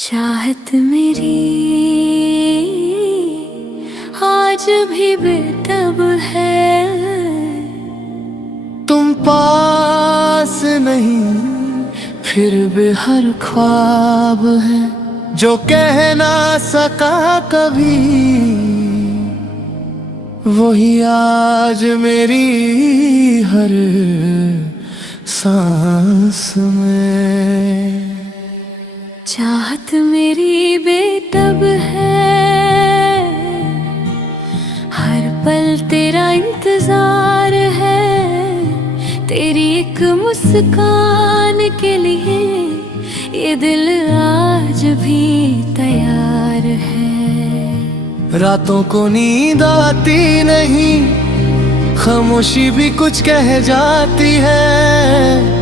चाहत मेरी आज भी बेताब है। तुम पास नहीं फिर भी हर ख्वाब है जो कह ना सका कभी, वही आज मेरी हर सांस में। चाहत मेरी बेताब है, हर पल तेरा इंतजार है। तेरी एक मुस्कान के लिए ये दिल आज भी तैयार है। रातों को नींद आती नहीं, खामोशी भी कुछ कह जाती है।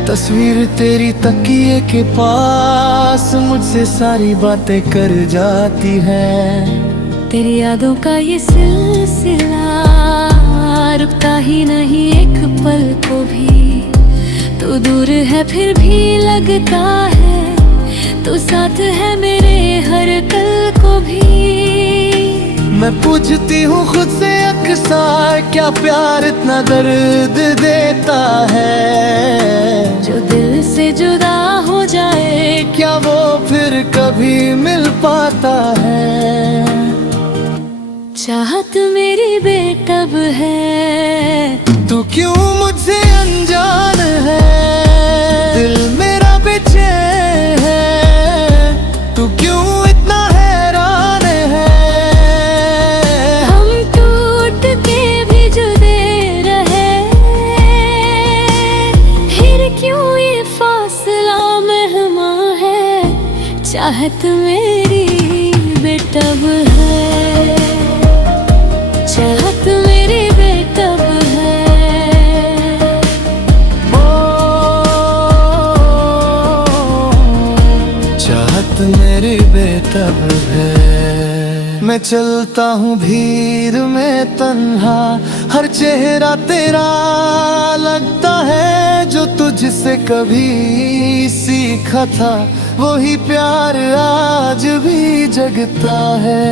तस्वीर तेरी तकिए के पास मुझसे सारी बातें कर जाती है। तेरी यादों का ये सिलसिला रुकता ही नहीं एक पल को भी। तू दूर है फिर भी लगता है तू साथ है मेरे हर कल को भी। मैं पूछती हूँ खुद से अक्सर, क्या प्यार इतना दर्द देता है? जो दिल से जुदा हो जाए क्या वो फिर कभी मिल पाता है? चाहत मेरी बेताब है। तू क्यों मुझसे अनजान है? दिल मेरा बेचैन है, तू क्यों इतना हैरान है? हम टूट के भी जुड़े रहे, फिर क्यों ये फासला मेहमां है? चाहत मेरी बेताब है, चाहत मेरी बेताब है। चाहत मेरी बेताब है। मैं चलता हूँ भीड़ में तन्हा, हर चेहरा तेरा लगता है। जो तुझसे कभी सीखा था वही प्यार आज भी जगता है।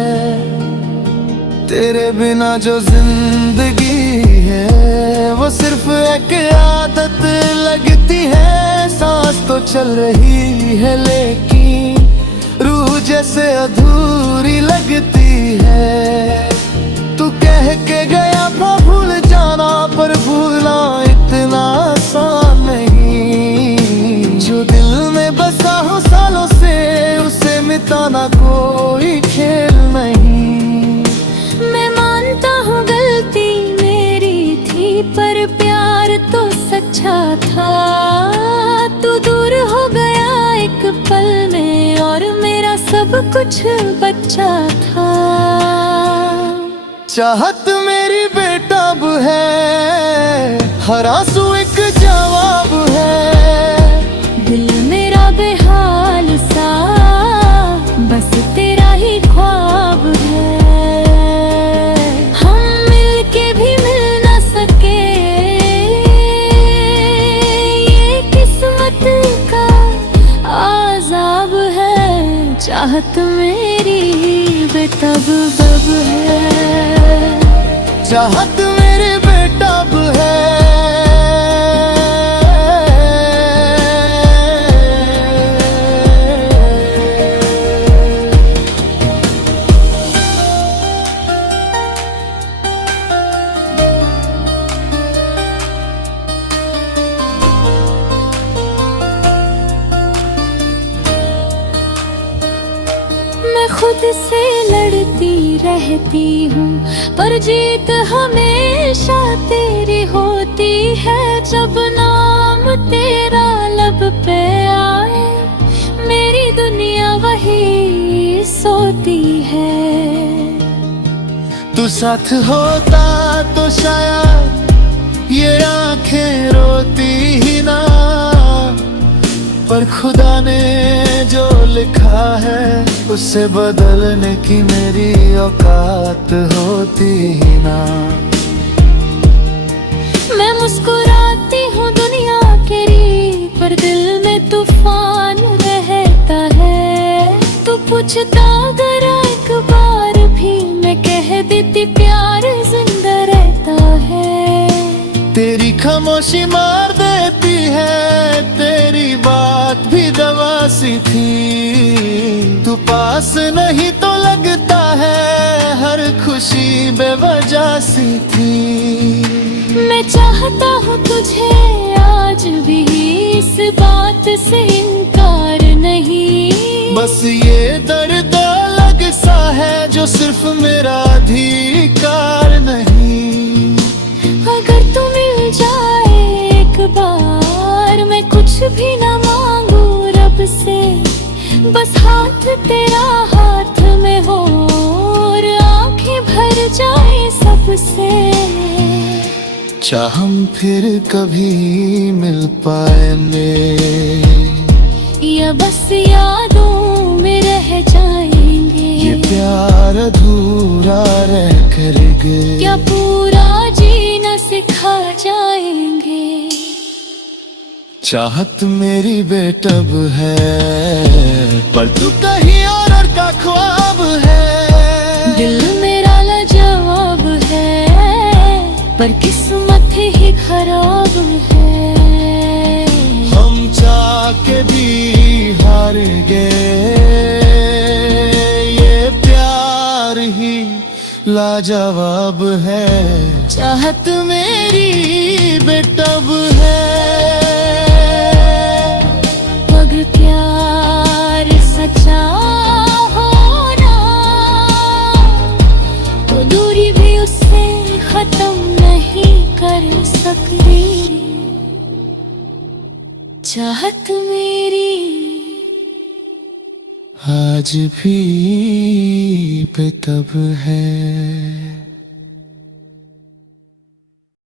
तेरे बिना जो जिंदगी है वो सिर्फ एक आदत लगती है। सांस तो चल रही है लेकिन रूह जैसे अधूरी लगती है। तू कह के गया था भूल जाना, पर भूलना इतना आसान नहीं। जो दिल में बसा हो सालों से उसे मिटाना कोई खेल नहीं। मैं मानता हूँ गलती मेरी थी, पर प्यार तो सच्चा था। तू दूर हो गया एक पल में और मेरा सब कुछ बच्चा था। चाहत मेरी बेताब है, हर आंसू एक जवाब है। दिल मेरा बेहाल सा बस तेरा ही ख्वाब है। हम मिलके भी मिल ना सके, ये किस्मत का आज़ाब है। चाहत मेरी बेताब है, चाहत मेरी बेताब है। मैं खुद से लड़ती रहती हूँ, पर जीत हमेशा तेरी होती है। जब नाम तेरा लब पे आए मेरी दुनिया वही सोती है। तू साथ होता तो शायद ये आंखें रोती ही ना, पर खुदा ने जो लिखा है उससे बदलने की मेरी औकात होती ही ना। मैं मुस्कुराती हूँ दुनिया के लिए, पर दिल में तूफान रहता है। तू पूछता अगर एक बार भी मैं कह देती प्यार जिंदा रहता है। तेरी खामोशी मार देती है, तेरी बात भी दवा सी थी। तू पास नहीं तो लगता है हर खुशी बेवजह सी थी। मैं चाहता हूँ तुझे आज भी, इस बात से इनकार नहीं। बस ये दर्द अलग सा है जो सिर्फ मेरा अधिकार नहीं। अगर तू मिल जाए एक बार, मैं कुछ भी ना मांगू रब से। बस हाथ तेरा हाथ में हो और आंखें भर जाए सबसे। चाह हम फिर कभी मिल पाएंगे या बस यादों में रह जाएंगे। ये प्यार अधूरा रह कर गए, क्या पूरा जीना सिखा जाएंगे। चाहत मेरी बेटब है पर तू कहीं और का ख्वाब है। दिल मेरा लाजवाब है पर किस्मत ही खराब है। हम चाह के भी हार गए, ये प्यार ही लाजवाब है। चाहत मेरी बेटब है। अगर प्यार सच्चा होना तो दूरी भी उससे खत्म नहीं कर सकती। चाहत मेरी आज भी बेतब है।